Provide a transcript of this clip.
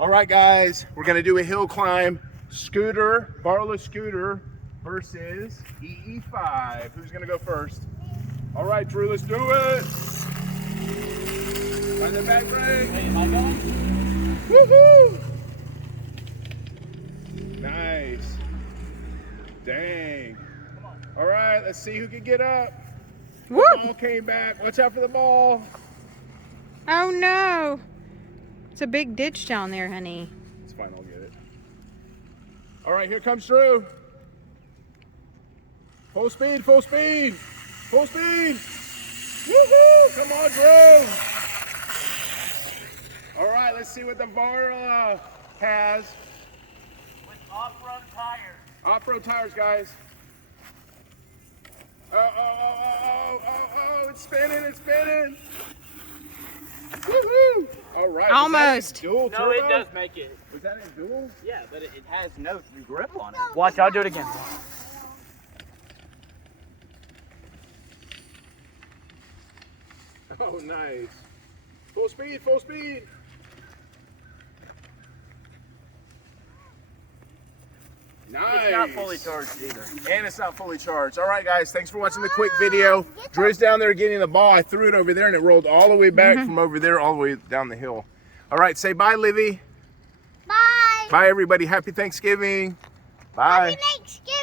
All right, guys, we're gonna do a hill climb. Scooter, Barla Scooter versus EE5. Who's gonna go first? All right, Drew, let's do it. Find the back brake. Hey, am I going? Woohoo! Nice. Dang. All right, let's see who can get up. Woo! The ball came back. Watch out for the ball. Oh no. It's a big ditch down there, honey. It's fine, I'll get it. All right, here comes Drew. Full speed, full speed, full speed. Woohoo! Come on, Drew. All right, let's see what the Barla has. With off-road tires. Off-road tires, guys. Oh, it's spinning, it's spinning. Woohoo! All right. Almost. Dual No, it turbo? does make it. Was that in dual? Yeah, but it has no grip on it. Watch, I'll do it again. Oh, nice. Full speed, full speed. Nice. It's not fully charged either. And it's not fully charged. All right, guys, thanks for watching the quick video. Drew's down there getting the ball. I threw it over there, and it rolled all the way back from over there all the way down the hill. All right, say bye, Livy. Bye. Bye, everybody. Happy Thanksgiving. Bye. Happy Thanksgiving.